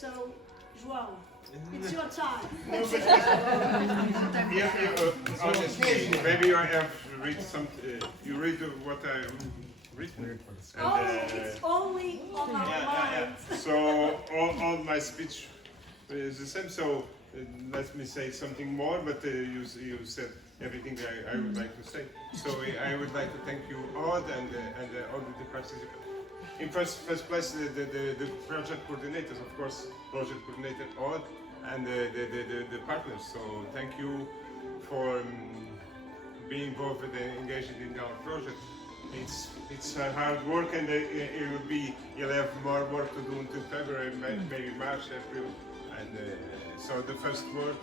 So, João, it's your time. Honestly, maybe you have read some. You read what I written. Oh, it's only on our minds. So all my speech is the same. So let me say something more. But you said everything I would like to say. So I would like to thank you all and all the participants. In first place, the project coordinators, of course, project coordinator Odd, and the partners. So thank you for being involved and engaged in our project. It's hard work, and you'll have more work to do until February, maybe March, April, and so the first word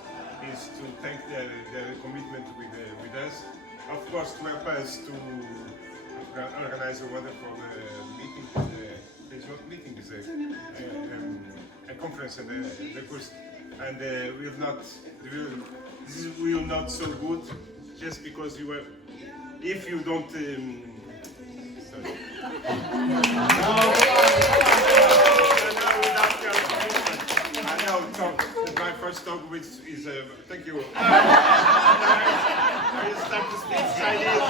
is to thank their commitment with us. Of course, to help us to organize a wonderful meeting. It's not meeting, it's a conference and the course, and will not so good just because you were. If you don't. Sorry. I know. My first talk, which is thank you. I start to speak Chinese.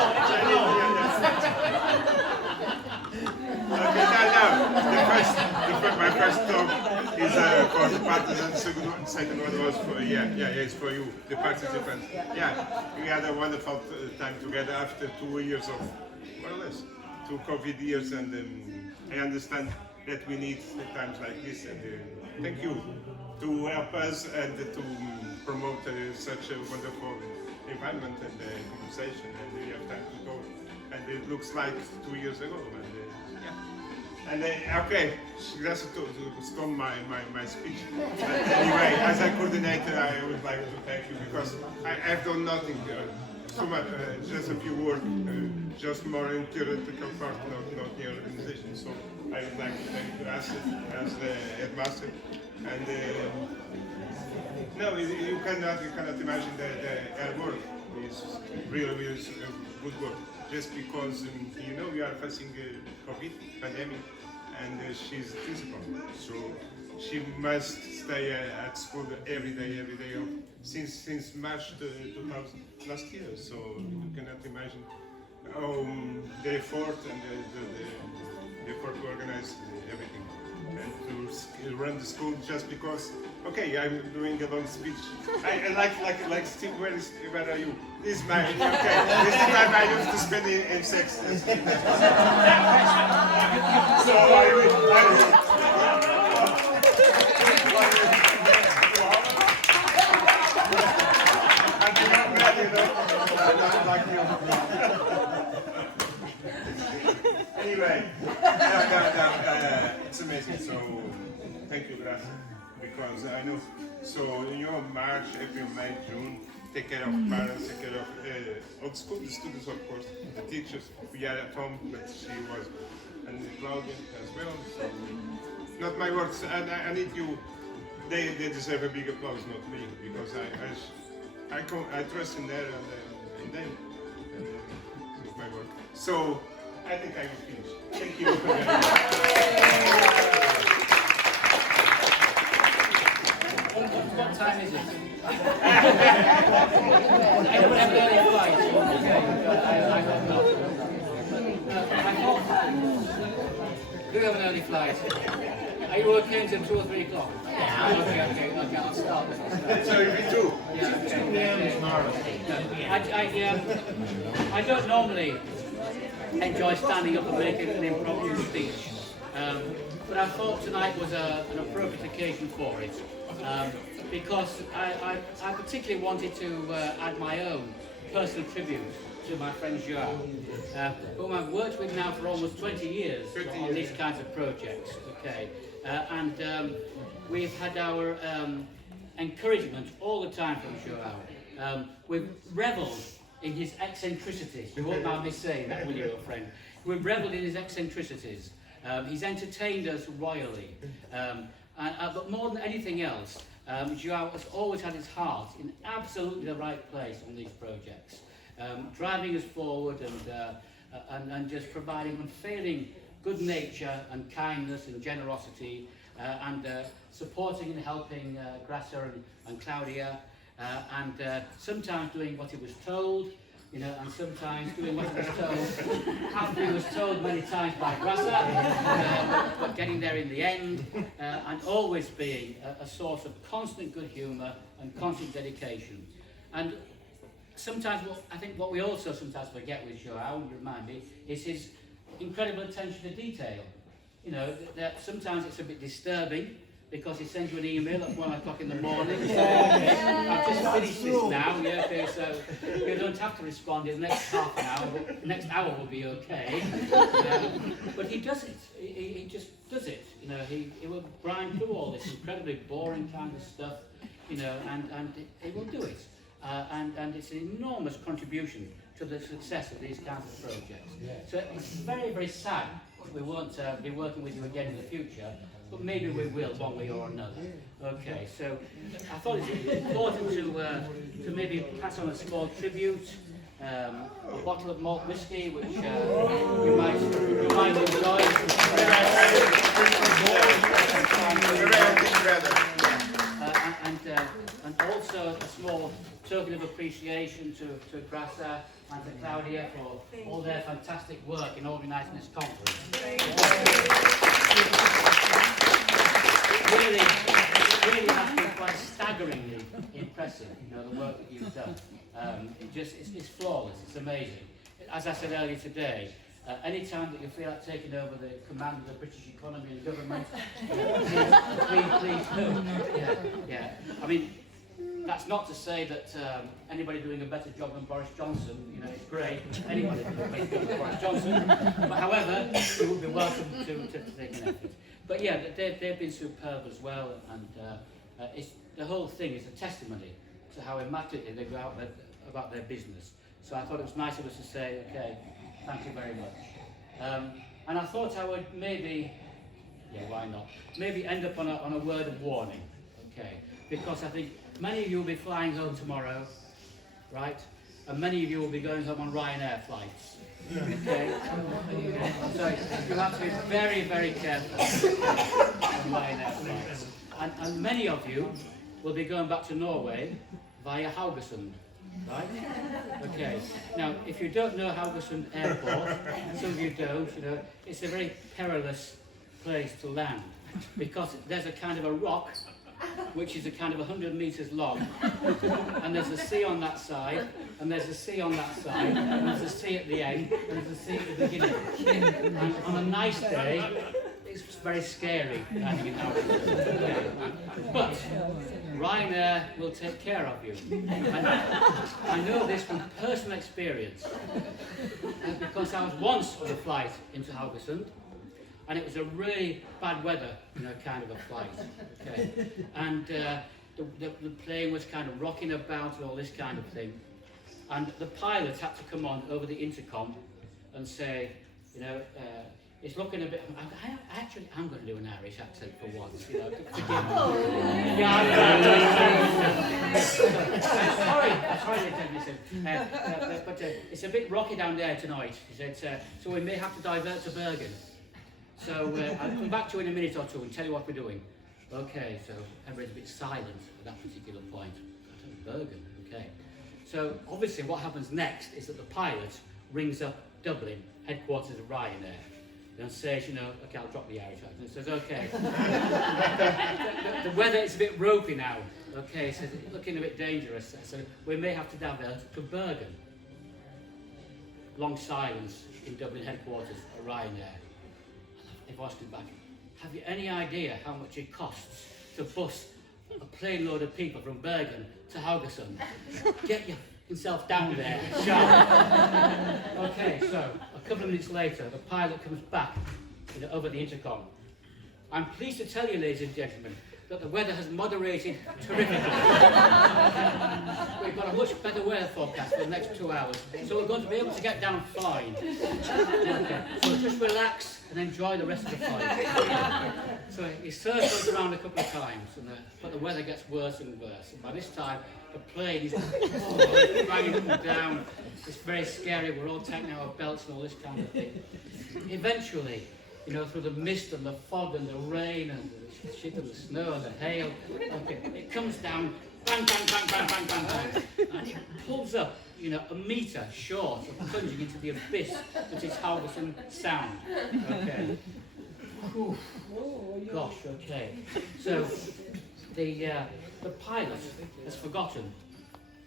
Okay, my first talk is for the partners, and the second one was for it's for you, the participants. Yeah, we had a wonderful time together after 2 years of more or less 2 COVID years, and I understand that we need times like this. And thank you to help us and to promote such a wonderful environment and conversation, and we have time to talk. And it looks like 2 years ago. And okay, that's to stop my speech. But anyway, as a coordinator, I would like to thank you because I've done nothing. So much, just a few words, just more in theoretical part, not the organization. So I would like to thank you as the headmaster. And no, you cannot imagine the work is really good work. Just because we are facing COVID pandemic, and she's principal, so she must stay at school every day since March 2000 last year. So you cannot imagine the effort and the effort to organize everything and to run the school just because. Okay, I'm doing a long speech. I like Steve. Where are you? This is my okay. This is the time I used to spend in sex. So I will. I'm not ready, like you. Anyway, it's amazing. So thank you, gracias. Because I know, so March, April, May, June, take care of parents, take care of all the students, of course, the teachers. We are at home, but she was, and Claudia as well. So, not my words, and I need you. They deserve a big applause, not me, because I trust in them, and it's my work. So I think I will finish. Thank you very much. What time is it? I don't have early flights. Okay, I hope not. Do you have an early flight? Are you working until 2 or 3 o'clock? Yeah. Okay, I'll start. So you be 2? Yeah. 2 p.m. tomorrow. I don't normally enjoy standing up and making an impromptu speech. But I thought tonight was an appropriate occasion for it. Because I particularly wanted to add my own personal tribute to my friend João, whom I've worked with now for almost 20 years on these kinds of projects. Okay, and we've had our encouragement all the time from João. We've revelled in his eccentricities. You won't mind me saying that, will you, old friend? We've revelled in his eccentricities. He's entertained us royally. But more than anything else, João has always had his heart in absolutely the right place on these projects, driving us forward and just providing unfailing good nature and kindness and generosity and supporting and helping Grasser and Claudia, and sometimes doing what he was told, you know, and sometimes doing what he was told after he was told many times by Grasser, but getting there in the end, and always being a source of constant good humour and constant dedication. And sometimes I think what we also sometimes forget with João, remind me, is his incredible attention to detail. You know, that sometimes it's a bit disturbing because he sends you an email at 1 o'clock in the morning. I've just finished this now, yeah, okay, so you don't have to respond in the next half an hour, but the next hour will be okay. But he does it, he just does it, you know, he will grind through all this incredibly boring kind of stuff, you know, and he will do it. And it's an enormous contribution to the success of these kinds of projects. So it's very, very sad we won't be working with you again in the future, but maybe we will one way or another. Okay, so I thought it's important to maybe pass on a small tribute, a bottle of malt whiskey, which you might enjoy. And also a small token of appreciation to Grasser and to Claudia for all their fantastic work in organising this conference. It really has been quite staggeringly impressive, you know, the work that you've done. It's flawless, it's amazing. As I said earlier today, any time that you feel like taking over the command of the British economy and government, please do. Yeah. I mean, that's not to say that anybody doing a better job than Boris Johnson, you know, it's great. Anybody doing a better job than Boris Johnson. But however, you would be welcome to take an effort. But yeah, they've been superb as well, and the whole thing is a testimony to how immaculately they go out about their business. So I thought it was nice of us to say, okay, thank you very much. And I thought I would maybe, yeah, why not? Maybe end up on a word of warning, okay? Because I think many of you will be flying home tomorrow, right? And many of you will be going home on Ryanair flights. Okay? So you have to be very, very careful on Ryanair flights. And many of you will be going back to Norway via Haugesund, right? Okay. Now, if you don't know Haugesund Airport, some of you don't, you know, it's a very perilous place to land because there's a kind of a rock which is a kind of 100 metres long, and there's a sea on that side, and there's a sea on that side, and there's a sea at the end, and there's a sea at the beginning. And on a nice day, it's very scary landing in Haugesund. But Ryanair will take care of you. And I know this from personal experience, because I was once on a flight into Haugesund, and it was a really bad weather, you know, kind of a flight. Okay, and the plane was kind of rocking about and all this kind of thing, and the pilot had to come on over the intercom and say, you know, it's looking a bit. I'm going to do an Irish accent for once, you know. Forgive me. Sorry, but it's a bit rocky down there tonight. He said, so we may have to divert to Bergen. So I'll come back to you in a minute or two and tell you what we're doing. Okay, so everybody's a bit silent at that particular point. Bergen, okay. So obviously what happens next is that the pilot rings up Dublin, headquarters of Ryanair, and says, you know, okay, I'll drop the Irish accent. And says, okay, the weather is a bit ropey now. Okay, so it's looking a bit dangerous. So we may have to divert to Bergen. Long silence in Dublin headquarters at Ryanair. They've asked him back, have you any idea how much it costs to bus a plane load of people from Bergen to Haugesund? Get yourself down there, sharp. Okay, so a couple of minutes later, the pilot comes back, you know, over the intercom. I'm pleased to tell you, ladies and gentlemen, that the weather has moderated terrifically. We've got a much better weather forecast for the next 2 hours, so we're going to be able to get down fine. Okay. So just relax and enjoy the rest of the flight. So he circles around a couple of times, but the weather gets worse and worse. And by this time, the plane is dragging up and down. It's very scary. We're all taking our belts and all this kind of thing. Eventually, you know, through the mist and the fog and the rain and the shit and the snow and the hail. Okay, it comes down, bang, bang, bang, bang, bang, bang, bang, and it pulls up, you know, a metre short of plunging into the abyss that is Halverson Sound. Okay. Whew. Gosh, okay. So the pilot has forgotten,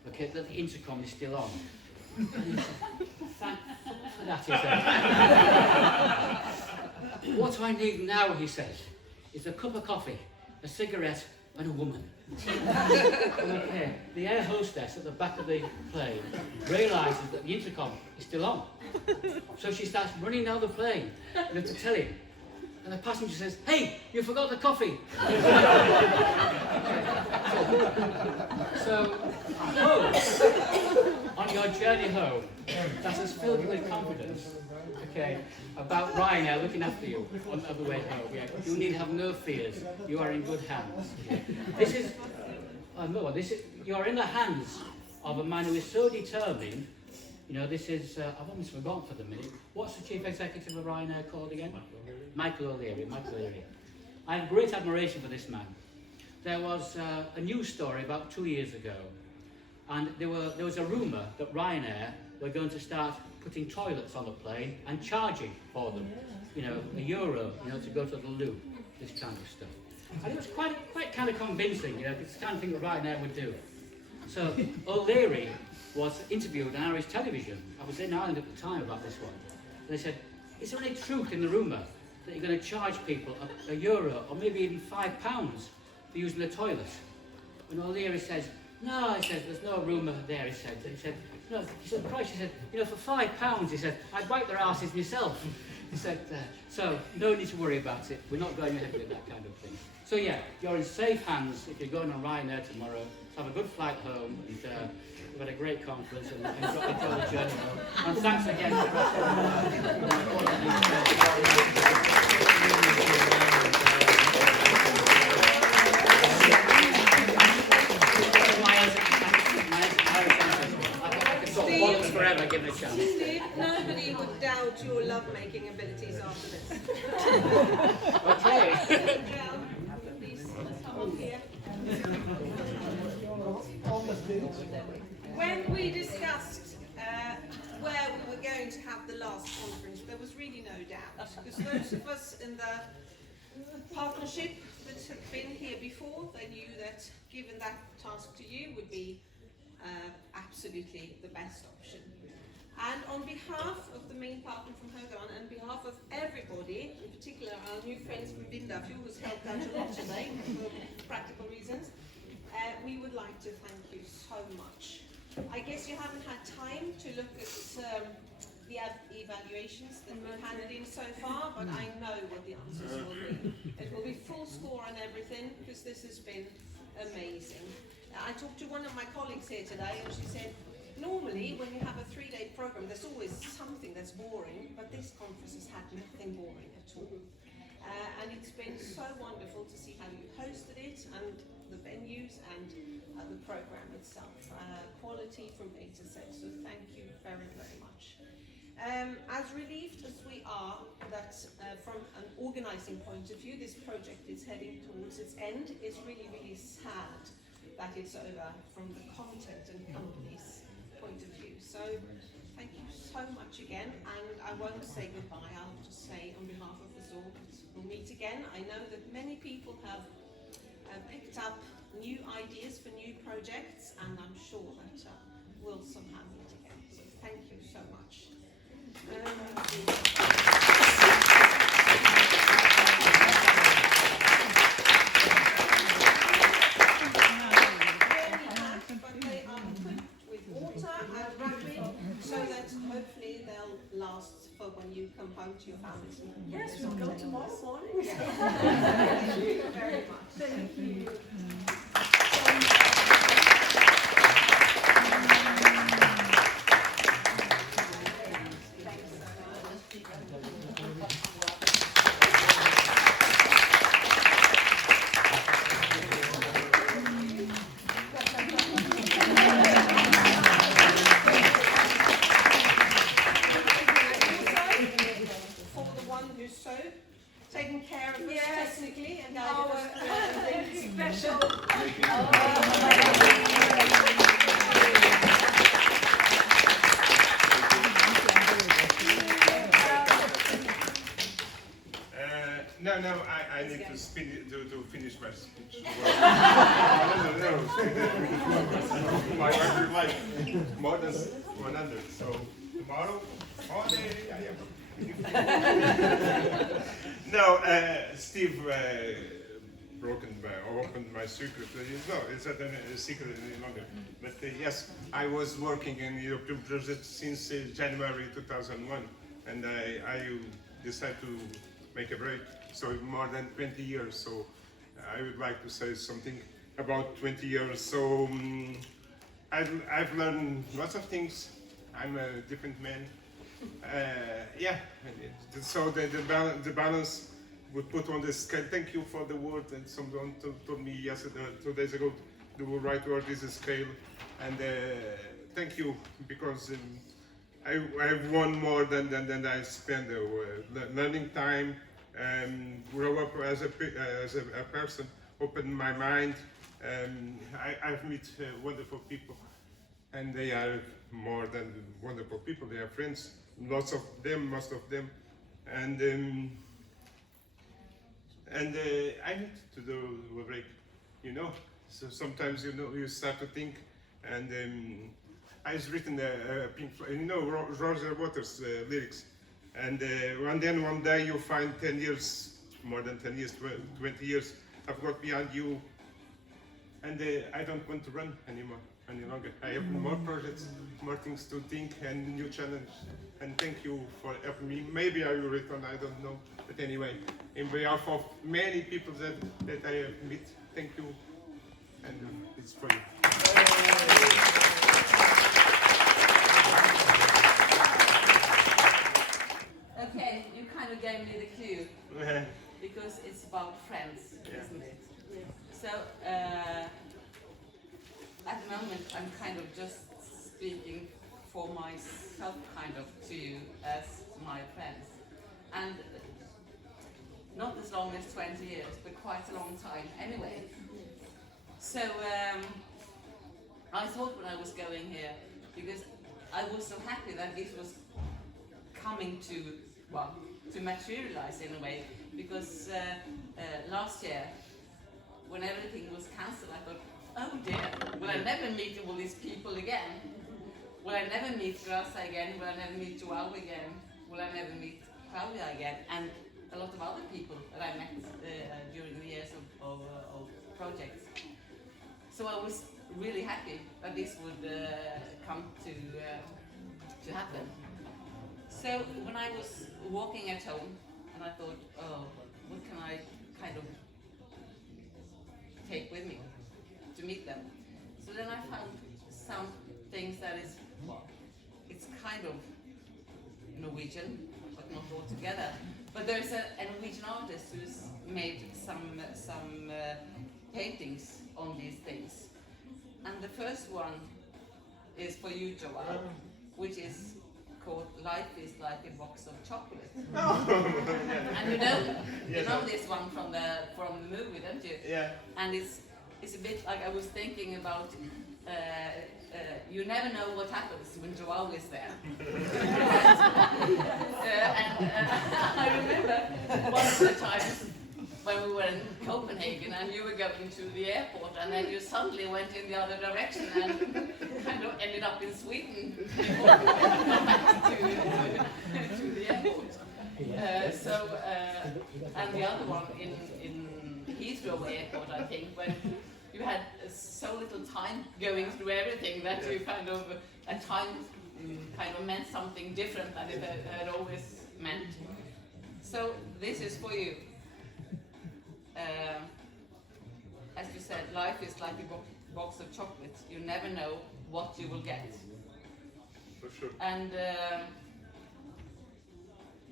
okay, that the intercom is still on. And he said, thank for that, he said. What I need now, he says, is a cup of coffee, a cigarette, and a woman. Okay. The air hostess at the back of the plane realises that the intercom is still on. So she starts running down the plane to tell him. And the passenger says, "Hey, you forgot the coffee." So, home, on your journey home, that has filled you with confidence, okay, about Ryanair looking after you on the way home. Yeah. You need have no fears. You are in good hands. This is, you are in the hands of a man who is so determined. You know, this is, I've almost forgotten for the minute. What's the chief executive of Ryanair called again? Michael O'Leary. I have great admiration for this man. There was a news story about 2 years ago, and there was a rumour that Ryanair were going to start putting toilets on the plane and charging for them. You know, €1, you know, to go to the loo, this kind of stuff. And it was quite kind of convincing, you know, it's the kind of thing that Ryanair would do. So O'Leary was interviewed on Irish television. I was in Ireland at the time about this one. And they said, "Is there any truth in the rumour that you're going to charge people €1 or maybe even £5 for using the toilet?" And O'Leary says, "No," he said, "there's no rumour there," he said. He said, "No," he said, "the price," he said, "you know, for £5, he said, I'd wipe their asses myself." He said, "So, no need to worry about it. We're not going ahead with that kind of thing." So yeah, you're in safe hands if you're going on Ryanair tomorrow. So have a good flight home, and we've had a great conference and enjoy the journey home. And thanks again for forever, give it a chance. Steve, nobody would doubt your love-making abilities after this. Okay. João, please come on here. When we discussed where we were going to have the last conference, there was really no doubt, because those of us in the partnership that have been here before, they knew that given that task to you would be absolutely the best option. And on behalf of the main partner from Hogan and on behalf of everybody, in particular our new friends from Vindafjord, who's helped out a lot today for practical reasons, we would like to thank you so much. I guess you haven't had time to look at the evaluations that we've handed in so far, but I know what the answers will be. It will be full score on everything, because this has been amazing. I talked to one of my colleagues here today, and she said, normally when you have a 3-day program, there's always something that's boring, but this conference has had nothing boring at all. And it's been so wonderful to see how you hosted it, and the venues, and the program itself. Quality from A to Z, so thank you very, very much. As relieved as we are that from an organising point of view, this project is heading towards its end, it's really, really sad that it's over from the content and company's point of view. So thank you so much again, and I won't say goodbye, I'll just say on behalf of us all, we'll meet again. I know that many people have picked up new ideas for new projects, and I'm sure that we'll somehow meet again. So thank you so much. But they are equipped with water and rapid, so that hopefully they'll last for when you come home to your families. Yes, we'll go tomorrow morning. Thank you very much. Thank you. Taking care of us technically and guiding us special. No, I need to finish my speech. No. My record life, more than 100. So tomorrow, all day, I am. No, Steve opened my secret. No, it's not a secret any longer. But yes, I was working in the European project since January 2001, and I decided to make a break. So more than 20 years. So I would like to say something about 20 years. So I've learned lots of things. I'm a different man. Yeah. So the balance would put on the scale. Thank you for the word. And someone told me yesterday, 2 days ago, the right word is a scale. And thank you because I've won more than I spent learning time. Grow up as a person, open my mind. I've met wonderful people, and they are more than wonderful people. They are friends, lots of them, most of them, and I need to do a break, you know. So sometimes you start to think, and I've written Pink Floyd, Roger Waters' lyrics. And then one day you find 10 years, more than 10 years, 20 years I've got behind you, and I don't want to run any longer. I have more projects, more things to think, and new challenges. And thank you for helping me. Maybe I will return, I don't know. But anyway, in behalf of many people that I have met, thank you, and it's for you. Okay, you kind of gave me the clue because it's about friends, isn't it? Yes. So at the moment, I'm kind of just speaking for myself, kind of to you as my friends, and not as long as 20 years, but quite a long time anyway. So I thought when I was going here, because I was so happy that this was coming to materialize in a way, because last year, when everything was cancelled, I thought, oh dear, will I never meet all these people again? Will I never meet Grasa again? Will I never meet João again? Will I never meet Claudia again? And a lot of other people that I met during the years of projects. So I was really happy that this would come to happen. So when I was walking at home, and I thought, oh, what can I kind of take with me to meet them? So then I found some things that is, it's kind of Norwegian, but not altogether. But there's a Norwegian artist who's made some paintings on these things. And the first one is for you, João, which is called Life is Like a Box of Chocolate. And you know this one from the movie, don't you? Yeah. And it's a bit like I was thinking about. You never know what happens when João is there. I remember one of the times when we were in Copenhagen and you were going to the airport, and then you suddenly went in the other direction and kind of ended up in Sweden before you went back to the airport. And the other one in Heathrow Airport, I think, when you had so little time going through everything that you kind of, at times, kind of meant something different than it had always meant. So this is for you. As you said, life is like a box of chocolates. You never know what you will get. For sure. And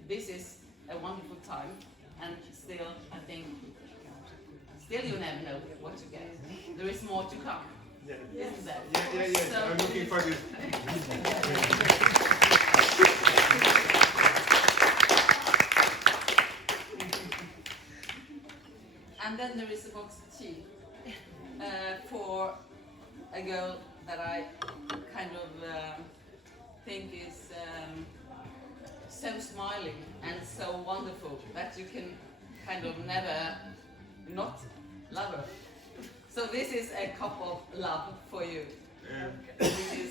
this is a wonderful time, and still, I think, still you never know what you get. There is more to come. Yeah. Isn't there? Yeah. So, I'm looking for this. and then there is a box of tea. for a girl that I kind of think is so smiling and so wonderful that you can kind of never not love her. So this is a cup of love for you. This is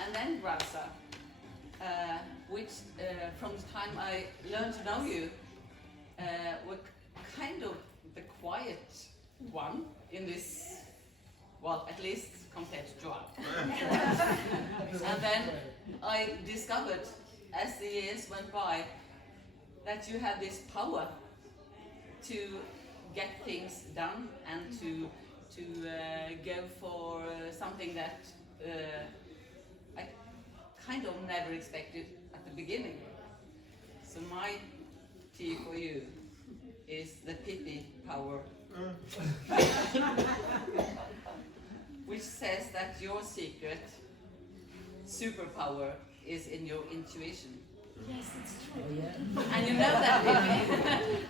and then Grasa, which from the time I learned to know you, were kind of the quiet one in this, well, at least compared to João. And then I discovered, as the years went by, that you had this power to get things done and to go for something that I kind of never expected at the beginning. So my tea for you is the Pippi power, which says that your secret superpower is in your intuition. Yes, it's true. And you know that Pippi,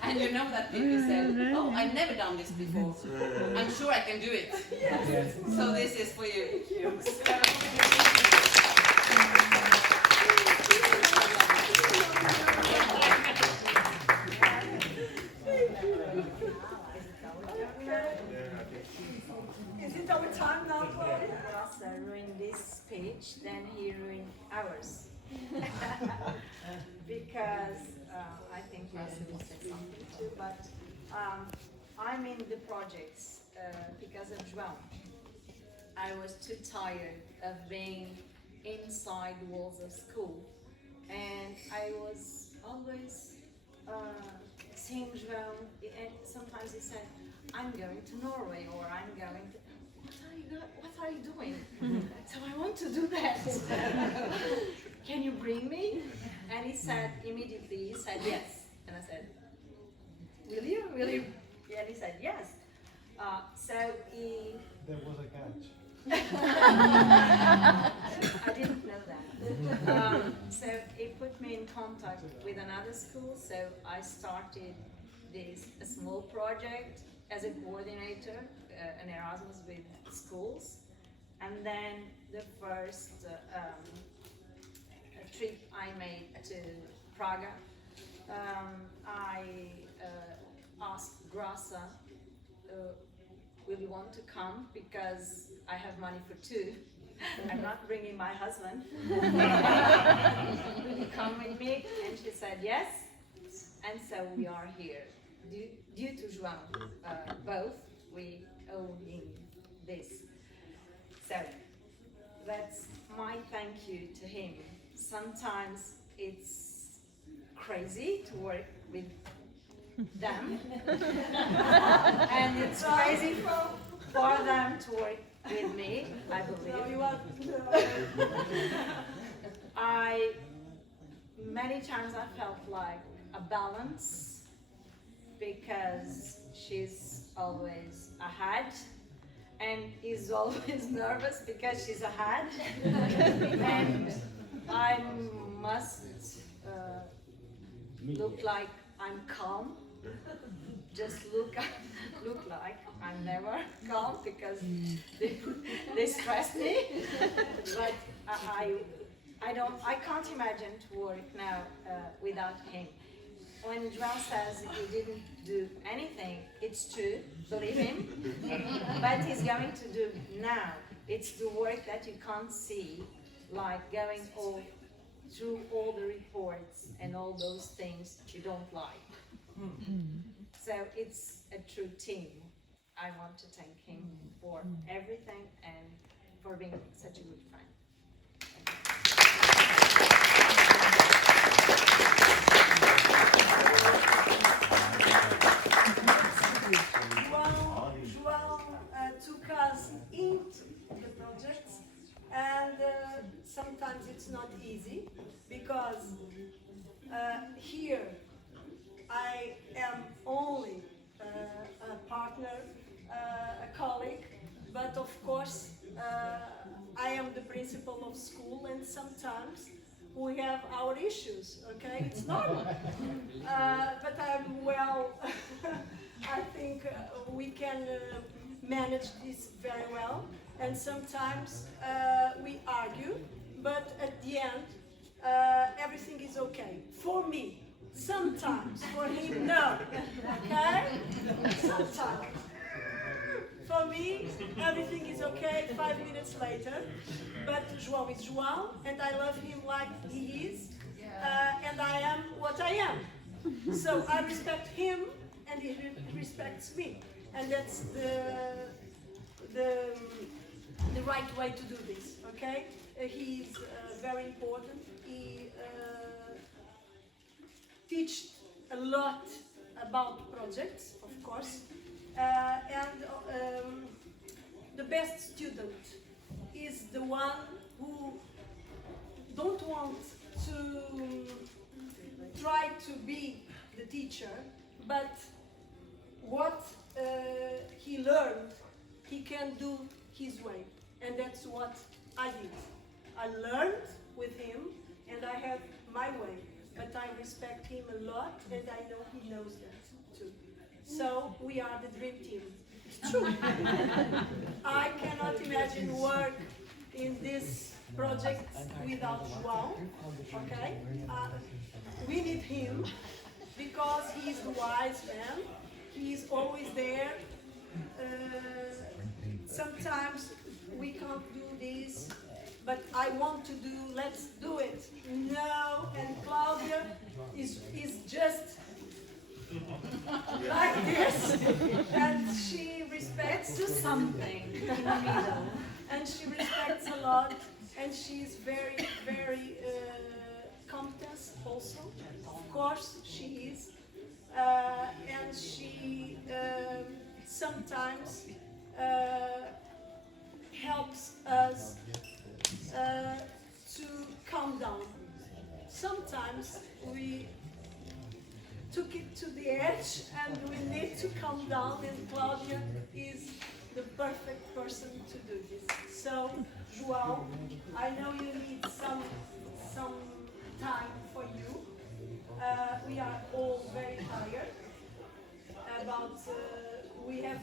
and you know that Pippi said, "Oh, I've never done this before. I'm sure I can do it." Yes. So this is for you. Is it our time now, Claudia? Rasa ruined this speech, then he ruined ours. Because I think Rasa will say something too, but I'm in the projects because of João. I was too tired of being inside the walls of school, and I was always seeing João, and sometimes he said, "I'm going to Norway," or "I'm going to..." What are you doing? So I want to do that. Can you bring me? And he said, immediately, he said yes. And I said, will you? Will you? And he said yes. So he... There was a catch. I didn't know that. So he put me in contact with another school, so I started a small project as a coordinator, an Erasmus with schools. And then the first trip I made to Praga, I asked Grasa, will you want to come? Because I have money for two. I'm not bringing my husband. Will you come with me? And she said yes. And so we are here. Due to João, both, we owe him this. So that's my thank you to him. Sometimes it's crazy to work with them, and it's crazy for them to work with me, I believe. Many times I felt like a balance, because she's always ahead and is always nervous because she's ahead, and I must look like I'm calm. Just look like I'm never calm, because they stress me. But I can't imagine to work now without him. When João says he didn't do anything, it's true, believe him. But he's going to do now. It's the work that you can't see, like going through all the reports and all those things you don't like. So it's a true team. I want to thank him for everything and for being such a good friend. João took us into the projects, and sometimes it's not easy, because here I am only a partner, a colleague, but of course I am the principal of school, and sometimes we have our issues, okay? It's normal. But I'm well, I think we can manage this very well. And sometimes we argue, but at the end, everything is okay. For me, sometimes. For him, no. Okay? Sometimes. For me, everything is okay 5 minutes later. But João is João, and I love him like he is. And I am what I am. So I respect him, and he respects me. And that's the right way to do this, okay? He's very important. He teaches a lot about projects, of course, and the best student is the one who don't want to try to be the teacher, but what he learned, he can do his way. And that's what I did. I learned with him, and I have my way. But I respect him a lot, and I know he knows that too. So we are the dream team. It's true. I cannot imagine work in this project without João. Okay? We need him because he's the wise man. He's always there. Sometimes we can't do this, but I want to do, let's do it. No, and Claudia is just like this, and she respects Something in the middle. and she respects a lot, and she's very, very competent also. Of course, she is, and she sometimes helps us to calm down. Sometimes we took it to the edge and we need to calm down, and Claudia is the perfect person to do this. So, João, I know you need some time for you. We are all very tired about, we have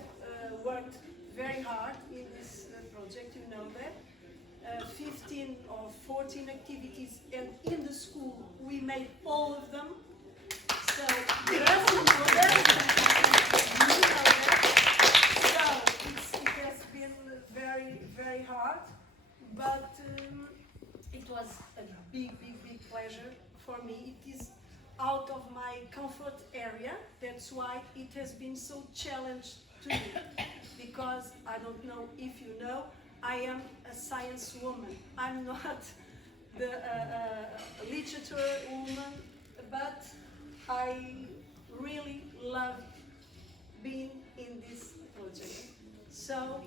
worked very hard in this project, you know that. 15 or 14 activities, and in the school we made all of them. So, graças a Deus, you know that. So, it has been very, very hard, but it was a big, big, big pleasure for me. It is out of my comfort area. That's why it has been so challenged to me, because I don't know if you know, I am a science woman. I'm not the literature woman, but I really love being in this project. So,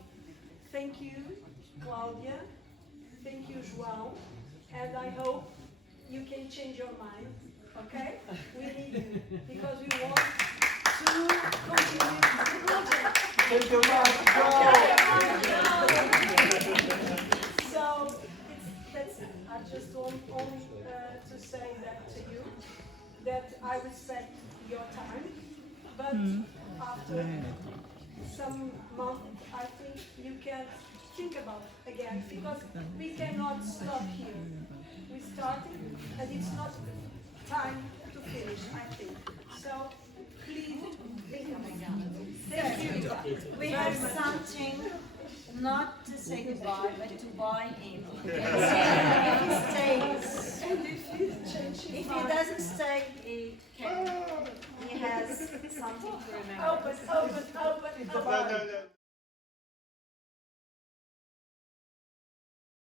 thank you, Claudia. Thank you, João. And I hope you can change your mind, okay? We need you, because we want to continue the project. Thank you, So, that's it. I just want only to say that to you, that I respect your time, but after some month, I think you can think about it again, because we cannot stop here. We started, and it's not time to finish, I think. So, please think about it. Thank you. We have something not to say goodbye, but to buy in. If he stays, And if you change his if he mind, doesn't stay, he has something to remember. open. No, no, no.